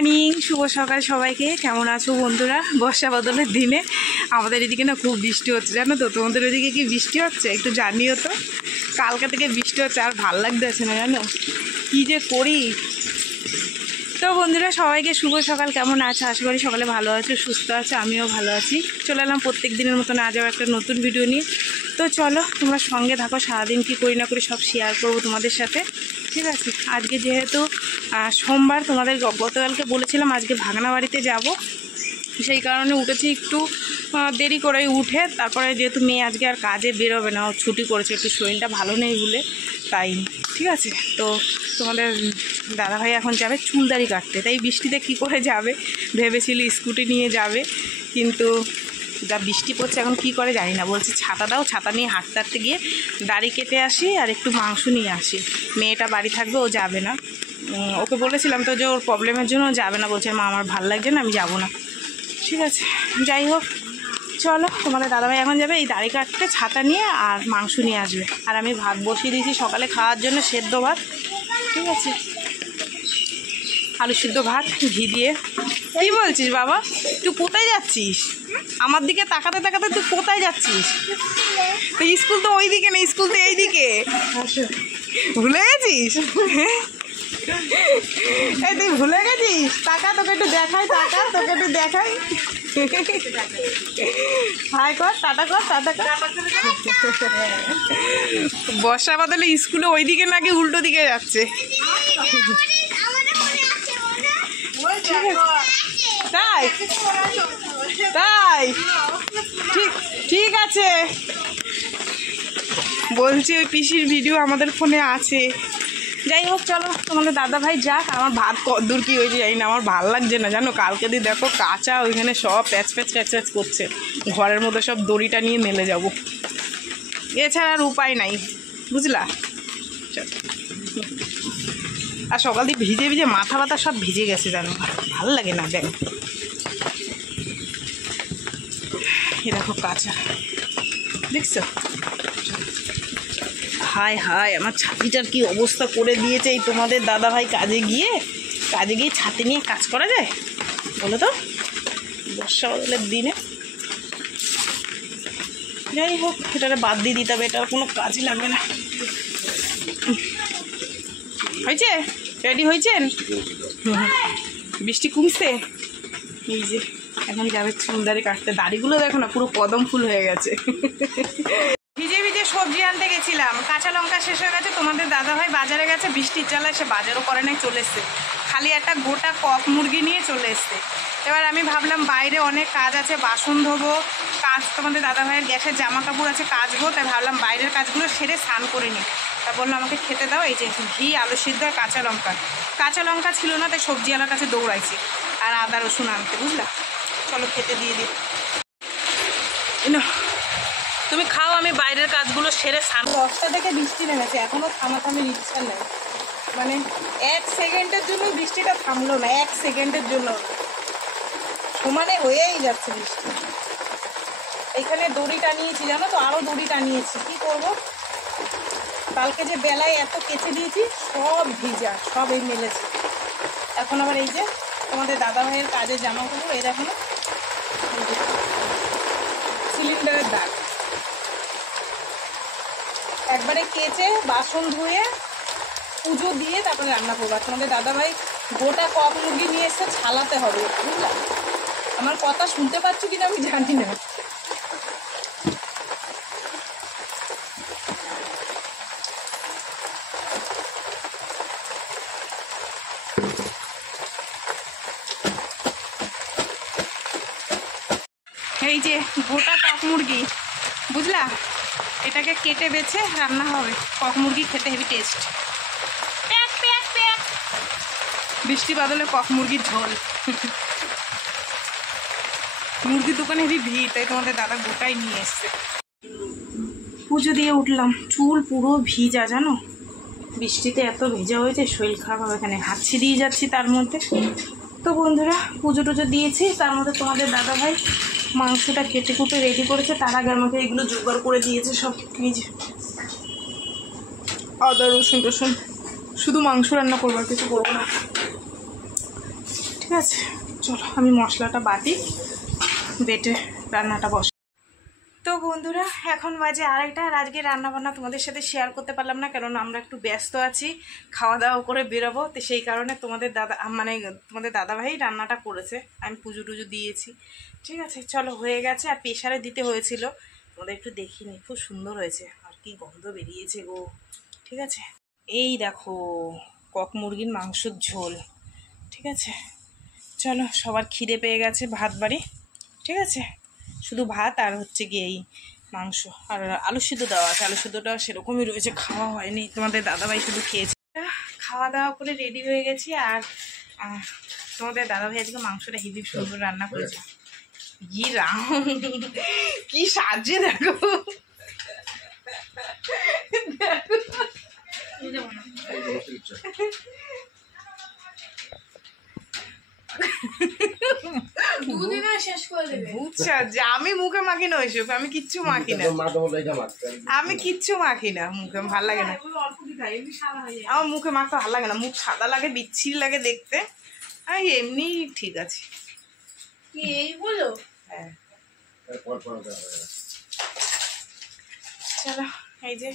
Morning, শুভ সকাল সবাইকে। কেমন আছো বন্ধুরা? বর্ষা বদলের দিনে আমাদের এদিকে না খুব বৃষ্টি হচ্ছে, জানো তো। তোমাদের ওইদিকে কি বৃষ্টি হচ্ছে? একটু জানিও তো। কালকা থেকে বৃষ্টি হচ্ছে, আর ভাল লাগতেছে না, জানো কী যে করি। তো বন্ধুরা, সবাইকে শুভ সকাল। কেমন আছে? আশা করি সকালে ভালো আছো, সুস্থ আছে। আমিও ভালো আছি। চলে এলাম প্রত্যেক দিনের মতন আজও একটা নতুন ভিডিও নিয়ে। তো চলো তোমরা সঙ্গে থাকো, সারাদিন কী করি না করি সব শেয়ার করবো তোমাদের সাথে, ঠিক আছে। আজকে যেহেতু সোমবার, তোমাদের গতকালকে বলেছিলাম আজকে ভাগনা বাড়িতে যাব, সেই কারণে উঠেছি একটু দেরি করে উঠে। তারপরে যেহেতু মেয়ে আজকে আর কাজে বেরোবে না, ও ছুটি করেছে, একটু শরীরটা ভালো নেই বলে, তাই ঠিক আছে। তো তোমাদের দাদাভাই এখন যাবে চুলদাড়ি কাটতে, তাই বৃষ্টিতে কি করে যাবে ভেবেছিল স্কুটি নিয়ে যাবে, কিন্তু যা বৃষ্টি পড়ছে এখন কি করে জানি না। বলছে ছাতা দাও, ছাতা নিয়ে হাঁটতে হাঁটতে গিয়ে দাড়ি কেটে আসি আর একটু মাংস নিয়ে আসি। মেয়েটা বাড়ি থাকবে, ও যাবে না। ওকে বলেছিলাম তো যে ওর প্রবলেমের জন্য যাবে না, বলছে মা আমার ভাল লাগছে না, আমি যাব না। ঠিক আছে, যাই হোক, চলো তোমাদের দাদাভাই এখন যাবে এই দাড়ি কাটতে, ছাতা নিয়ে আর মাংস নিয়ে আসবে। আর আমি ভাত বসিয়ে দিয়েছি সকালে খাওয়ার জন্য, সেদ্ধ ভাত, ঠিক আছে, আলু সিদ্ধ ভাত ঘি দিয়ে। কী বলছিস বাবা? তুই কোথায় যাচ্ছিস? আমার দিকে তাকাতে তাকাতে তুই কোথায় যাচ্ছিস? তো স্কুল তো ওই দিকে না, স্কুল তো এই দিকে। ভুলে গেছিস? এই তুই ভুলে গেছিস? টাকা তোকে একটু দেখাই, টাকা তোকে একটু দেখাই। হাই কর, টাটা কর, টাটা কর। বর্ষা বদলে স্কুলে ওই দিকে নাকি উল্টো দিকে যাচ্ছে। তাই তাই ঠিক আছে, বলছি ওই পিসির ভিডিও আমাদের ফোনে আছে। যাই হোক, চলো তোমাদের দাদাভাই যাক। আমার ভাত কদ্দূর কী হয়েছে জানি না, আমার ভাল লাগছে না, জানো। কালকে দিয়ে দেখো কাঁচা, ওইখানে সব প্যাচ প্যাচ প্যাচ প্যাচ করছে। ঘরের মধ্যে সব দড়িটা নিয়ে মেলে যাব, এছাড়া আর উপায় নাই, বুঝলা। আর সকাল দিয়ে ভিজে ভিজে মাথা ব্যথা সব ভিজে গেছে, জানো, ভালো লাগে না। দেখ এ দেখো কাঁচা, দেখছো? হায় হায়, আমার ছাতিটার কি অবস্থা করে দিয়েছে এই তোমাদের দাদাভাই কাজে গিয়ে ছাতি নিয়ে কাজ করা যায় বলো তো বর্ষা বদলের দিনে? যাই হোক, এটারে বাদ দিয়ে দিতে হবে, এটার কোনো কাজই লাগবে না। হয়েছে? রেডি হয়েছেন? বৃষ্টি কমছে। এই যে এখন যাবে চুলদাড়ি কাটতে। দাড়িগুলো দেখো না, পুরো কদম ফুল হয়ে গেছে। ভিজে ভিজে সবজি আনতে গেছিলাম, কাঁচা লঙ্কা শেষ হয়ে গেছে। তোমাদের দাদাভাই বাজারে গেছে, বৃষ্টির জ্বালায় সে বাজারও করে নাই, চলে এসছে। খালি একটা গোটা কক মুরগি নিয়ে চলে এসছে। এবার আমি ভাবলাম বাইরে অনেক কাজ আছে, বাসন ধোবো, কাজ তোমাদের দাদাভাইয়ের গ্যাসের জামা কাপড় আছে কাচবো, তাই ভাবলাম বাইরের কাজগুলো সেরে স্নান করে নিই। তা বললো আমাকে খেতে দাও। এই যে ঘি, আলু সিদ্ধ আর কাঁচা লঙ্কা ছিল না, তাই সবজিওয়ালার কাছে দৌড়াইছি, আর আদা রসুন আনতে, বুঝলা। চলো খেতে দিয়ে দিই। তুমি খাও, আমি বাইরের কাজগুলো সেরে স্নান। 10টা থেকে বৃষ্টি নেমেছে, এখনও থামাথামির ইচ্ছা নেই। মানে 1 সেকেন্ডের জন্য বৃষ্টিটা থামলো না, 1 সেকেন্ডের জন্য সমানে হয়েই যাচ্ছে বৃষ্টি। এইখানে দড়ি টানিয়েছি, জানো তো, আরও দড়ি টানিয়েছি। কি করব? কালকে যে বেলায় এত কেচে দিয়েছি, সব ভিজা, সব এই মেলেছে। এখন আবার এই যে তোমাদের দাদাভাইয়ের কাজের জামা কাপড়, এই দেখো না, সিলিন্ডারের দাগ। একবারে কেচে বাসন ধুয়ে পুজো দিয়ে তারপরে রান্না করবো। আর তোমাদের দাদাভাই গোটা কক মুরগি নিয়ে এসে ছালাতে হবে, বুঝলাম। আমার কথা শুনতে পাচ্ছ কিনা আমি জানি না। এই যে গোটা কক মুরগি, বুঝলা, এটাকে কেটে বেছে রান্না হবে। কক মুরগি খেতে হেভি টেস্ট। বৃষ্টি বাদলে কক মুরগির ঝোল। মুরগির দোকানে হেভি ভিড়, তাই তোমাদের দাদা গোটাই নিয়ে এসছে। পুজো দিয়ে উঠলাম, চুল পুরো ভিজা, জানো। বৃষ্টিতে এত ভেজা হয়েছে, শরীর খারাপ হবে। এখানে হাঁচি দিয়ে যাচ্ছি তার মধ্যে। তো বন্ধুরা, পুজো টুজো দিয়েছি, তার মধ্যে তোমাদের দাদাভাই মাংসটা কেটে কুটে রেডি করেছে। তার আগে আমাকে এগুলো জোগাড় করে দিয়েছে সব, নিজে আদা রসুন টসুন। শুধু মাংস রান্না করবো, আর কিছু করবো না। ঠিক আছে, চলো আমি মশলাটা বাটি বেটে রান্নাটা বস। তো বন্ধুরা এখন বাজে 2:30, আর আজকে রান্নাবান্না তোমাদের সাথে শেয়ার করতে পারলাম না, কারণ আমরা একটু ব্যস্ত আছি, খাওয়া দাওয়া করে বেরোবো। তো সেই কারণে তোমাদের দাদাভাই রান্নাটা করেছে, আমি পুজো টুজো দিয়েছি। ঠিক আছে, চলো হয়ে গেছে। আর প্রেশারে দিতে হয়েছিল, তোমাদের একটু দেখিনি, খুব সুন্দর হয়েছে, আর কি গন্ধ বেরিয়েছে গো। ঠিক আছে, এই দেখো কক মুরগির মাংসর ঝোল। ঠিক আছে, চলো সবার খিদে পেয়ে গেছে, ভাত বাড়ি। ঠিক আছে, শুধু ভাত আর হচ্ছে গিয়ে এই মাংস আর আলু সিদ্ধ দেওয়া আছে। আলু সিদ্ধটা সেরকমই রয়েছে, খাওয়া হয়নি, তোমাদের দাদাভাই শুধু খেয়েছে। খাওয়া দাওয়া করে রেডি হয়ে গেছি। আর তোমাদের দাদাভাই আজকে মাংসটা হেবি সুন্দর রান্না করেছে। কি রাম, কি সাজে দেখো, আমি মুখে মাখি না ওইসব, আমি কিচ্ছু মাখি না, আমি কিচ্ছু মাখি না মুখে, ভাল লাগে না আমার মুখে মাখতে, ভালো লাগে না, মুখ সাদা লাগে, বিচ্ছিরি লাগে দেখতে। আমি এমনি ঠিক আছে। এই বলো, হ্যাঁ চলো, এই যে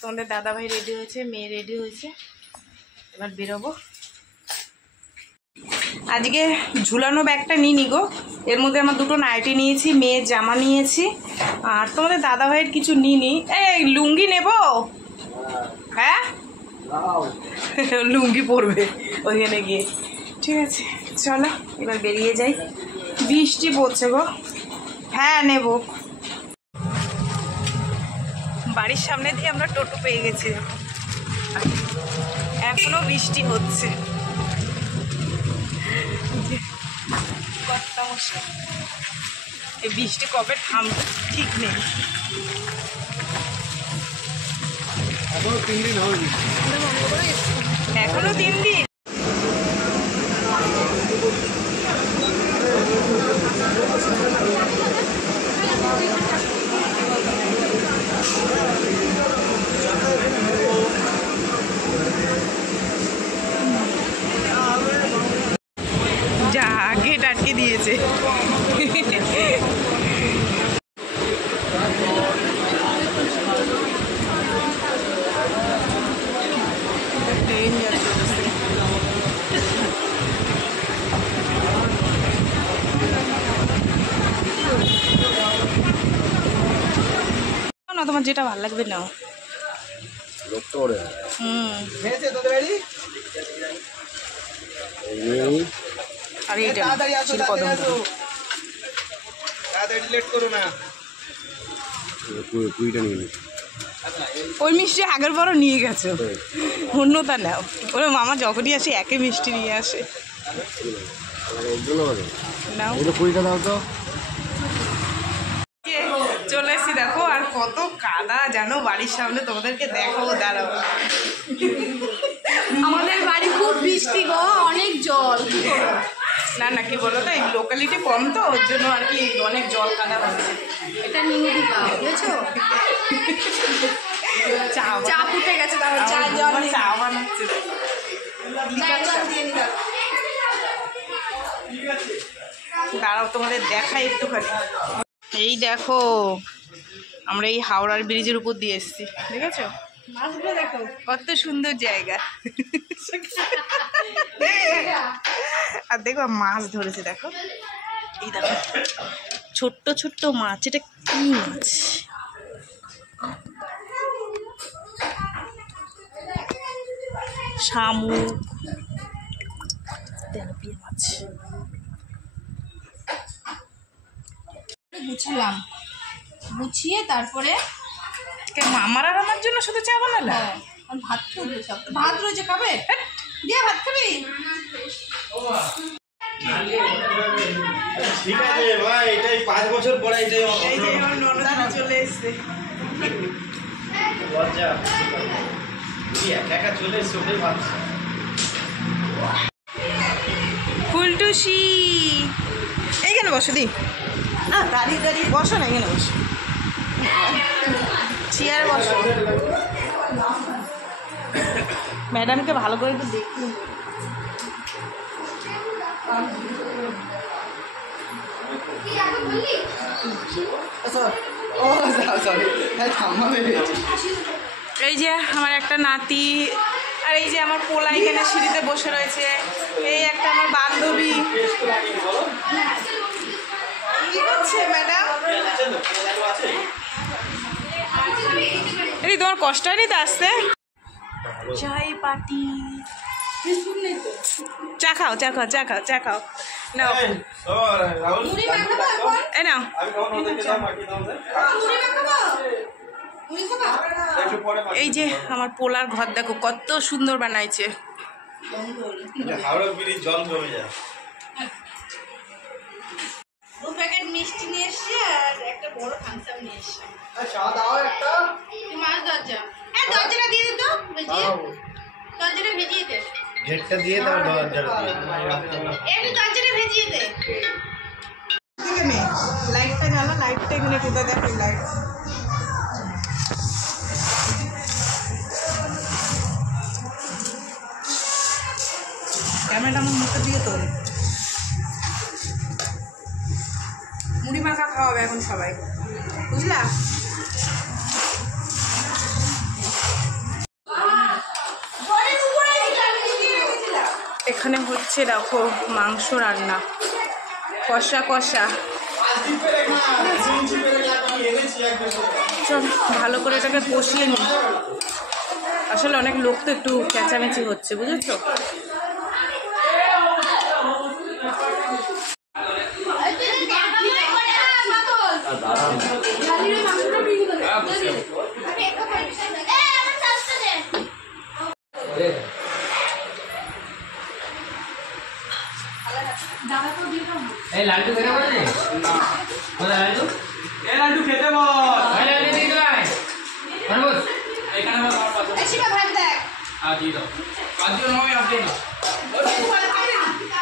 তোমাদের দাদাভাই রেডি হয়েছে, মেয়ে রেডি হয়েছে, এবার বেরোবো। আজকে ঝুলানো ব্যাগটা নিয়ে গো, এর মধ্যে আমার দুটো নাইটি নিয়েছি, মেয়ের জামা নিয়েছি, আর তোমাদের দাদাভাইয়ের কিছু নিইনি। এই লুঙ্গি নেব, হ্যাঁ লুঙ্গি পরবে ওইখানে গিয়ে। ঠিক আছে চলো এবার বেরিয়ে যাই, বৃষ্টি পড়ছে গো। হ্যাঁ নেব। বাড়ির সামনে দিয়ে আমরা টোটো পেয়ে গেছি, এখনো বৃষ্টি হচ্ছে। এই বৃষ্টি কবে থামবে ঠিক নেই, এখনো 3 দিন হবে, এখনো 3 দিন। যা গেট আটকে দিয়েছে। না তোমার যেটা ভালো লাগবে নাও। আর এইটা ওই মিষ্টি আগের বড় নিয়ে গেছো, অন্যটা নাও। ওরা মামা যখনই আসে একই মিষ্টি নিয়ে আসে। চলে এসছি দেখো, আর কত কাদা জানো বাড়ির সামনে, তোমাদেরকে দেখাবো, দাঁড়াও। আমাদের বাড়ি খুব বৃষ্টি গো, অনেক জল। না না কি বলো তো, এই লোকালিটি কম তো, ওর জন্য আর কি অনেক জল কাদা হচ্ছে। এটা নিয়ে দিবা, বুঝেছো? চা ফুটে গেছে, তারপর চা জল চা বানাচ্ছে। দাঁড়াও তোমাদের দেখাই একটুখানি। এই দেখো আমরা এই হাওড়ার ব্রিজের উপর দিয়ে এসেছি, দেখেছো? মাছগুলো দেখো কত সুন্দর জায়গা। আর দেখো মাছ ধরেছে, দেখো এই দেখো ছোট্ট ছোট্ট মাছ। এটা কি মাছ? শামুক, তেলাপিয়া মাছ। গুছলাম, গুছিয়ে তারপরে আমার আর আমার জন্য শুধু চা বানালে? ভাত খাবে, সব ভাত রয়েছে, খাবে দিয়ে ভাত খাবি? ঠিক আছে ভাই, এটাই 5 বছর পরে এটাই আমার ননদ চলে এসছে। লজ্জা, তুই একা একা চলে এসছো, ওটাই ভাবছি। ফুলটুসি এইখানে বসো দি, দাঁড়িয়ে দাঁড়িয়ে বসো না, এখানে বসো, চেয়ার বসো। ম্যাডামকে ভালো করে একটু দেখুন। এই যে আমার একটা নাতি, আর এই যে আমার পোলা এখানে সিঁড়িতে বসে রয়েছে, এই একটা আমার বান্ধবী। কি করছে ম্যাডাম? এই তোমার কষ্ট হয়নি তো আসতে? চাই পাটি, চা খাও চা খাও চা খাও চা খাও, নাও এই নাও। এই যে আমার পোলার ঘর দেখো কত সুন্দর বানাইছে। হাওড়া ব্রিজ জল জমে যায়। 2 প্যাকেট মিষ্টি নিয়ে এসছি আর একটা বড় থামসাপ নিয়ে এসছি। চা দাও একটা। মাছ দরজা, দরজাটা দিয়ে দে তো, ভেজিয়ে দরজাটা ভেজিয়ে দে। গেটটা দিয়ে দাও, দরজাটা দিয়ে একটু দরজাটা ভেজিয়ে দে। এখানে লাইটটা জ্বালা, লাইটটা এখানে কোথায় দেখো লাইট। ক্যামেরাটা আমার মুখে দিয়ে তো মুড়ি মাখা খাওয়াবে এখন সবাই, বুঝলা? এখানে হচ্ছে দেখো মাংস রান্না, কষা কষা। চল ভালো করে এটাকে কষিয়ে নিই। আসলে অনেক লোক তো একটু চেঁচামেচি হচ্ছে, বুঝেছো? এই লাড্ডু খেতে বললি? না। কোথায় লাড্ডু? এই লাড্ডু খেতে বল। এই লাড্ডু দিয়ে দাও। মারবো। এখানে বল আমার পাশে। এসিটা ভাগ দেখ। দিয়ে দাও। কাজু নয় আপনি না।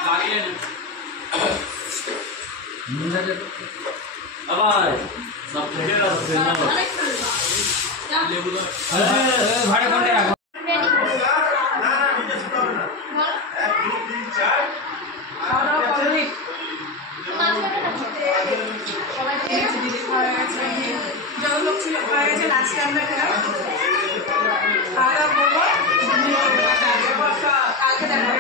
লাগিয়ে দিন। আবার সব খেতে দাও। লেবু দাও। ভাড়া কোনটা রাখো? লাস্টে আমরা খেলাম, খাওয়া দাওয়া করবো, কালকে দেখা